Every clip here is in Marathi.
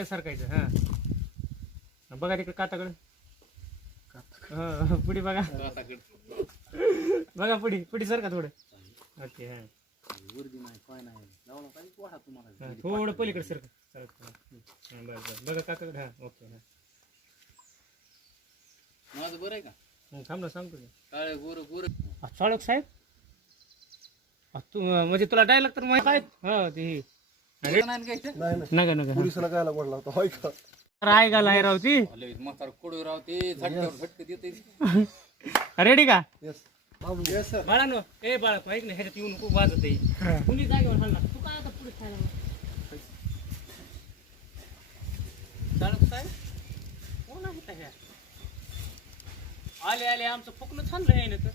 इकडे सरकायचं. हा बघा तिकडे काटाकडे. हा पुढे बघा. बघा पुढे सरका थोडं. ओके. हा थोडं पलीकडे सरका. बरं बघा काटाकडे. हा ओके. हा माझं बरं आहे का? थांब ना सांगतो. काळे गोर चाळक साहेब तू म्हणजे तुला डायलॉग तर माहित आहेत. हो ते नका नका पोलिसाला गायला पडला होता होय का? राय गाला राव ती. म्हातार कडू रावते झटक्यावर झटक देते. रेडी का? येस बाळानो ए बाळा ऐक ना ह्याच्यात येऊन खूप वाजत आहे. कुणी जागेवर हल्ला तू काय आता पुढे खायला चालक साहेब कोण आहे ह्या? आले आमचं फुकणं छानलं आहे ना. तर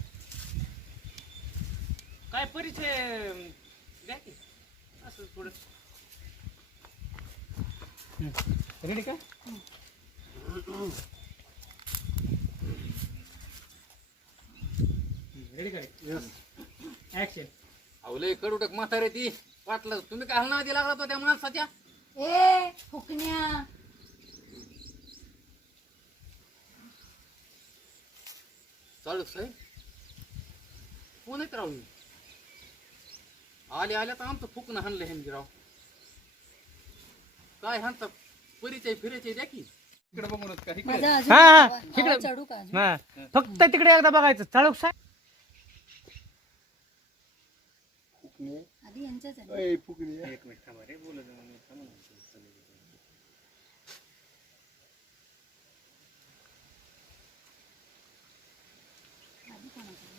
काय परिचय द्या की असं थोडं. रेडी का? रेडी का? Yes action. अवले कडूटक म्हातारे ती वाटलं तुम्ही काय हलना लागला तो त्या माणसाच्या. ए फुकण्या चालू साहेब कोण आहेत राव? आल्या तर आमचं फुकणं हाणलं ह्यांनी राव. काय ह्यांचा परिचय फिरायचे द्या की. इकडे बघूनच का इकडे. माझा अजून हा आवाज तिकडे. चढू का अजून? हा फक्त तिकडे एकदा बघायचं. चाळक साहेब आधी यांच्याच आहे. ए फुकणी एक मिनिट थांबा रे बोलत आधी कोणाचं?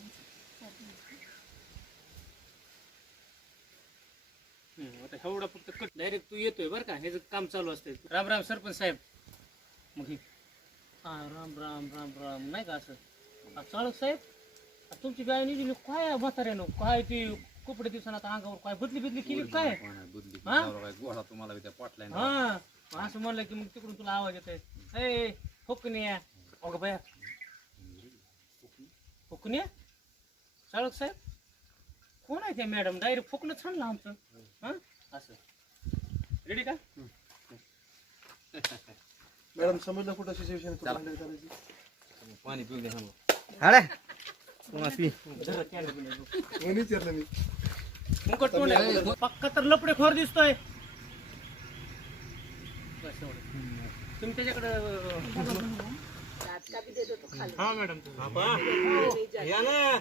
आता एवढा फक्त कट डायरेक्ट तू येतोय बरं का. हे काम चालू असतंय. राम राम सरपंच साहेब. मग राम राम राम राम नाही का असं. चाळक साहेब तुमची गाय निघली काय म्हाताऱ्यानं काय ती कपडे दिवसानं आता अंगावर काय बदली केली काय? गोळा तुम्हाला त्या पाटला. हा असं म्हणलं की मग तिकडून तुला आवाज येतोय. ए फुकण्या अगं बाया फुकण्या. चाळक साहेब कोण आहे त्या मॅडम? डायरेक्ट फुकणं छानलं आमचं. हा असं रेडी का? मॅडम समजलं कुठं सिच्युएशन करायची. पाणी पिऊन द्या. अरे कोणी विचारलं मी. मुकट तोंड आहे. पक्का तर लपडे खोर दिसतोय. तुम्ही त्याच्याकडे हा मॅडम या ना.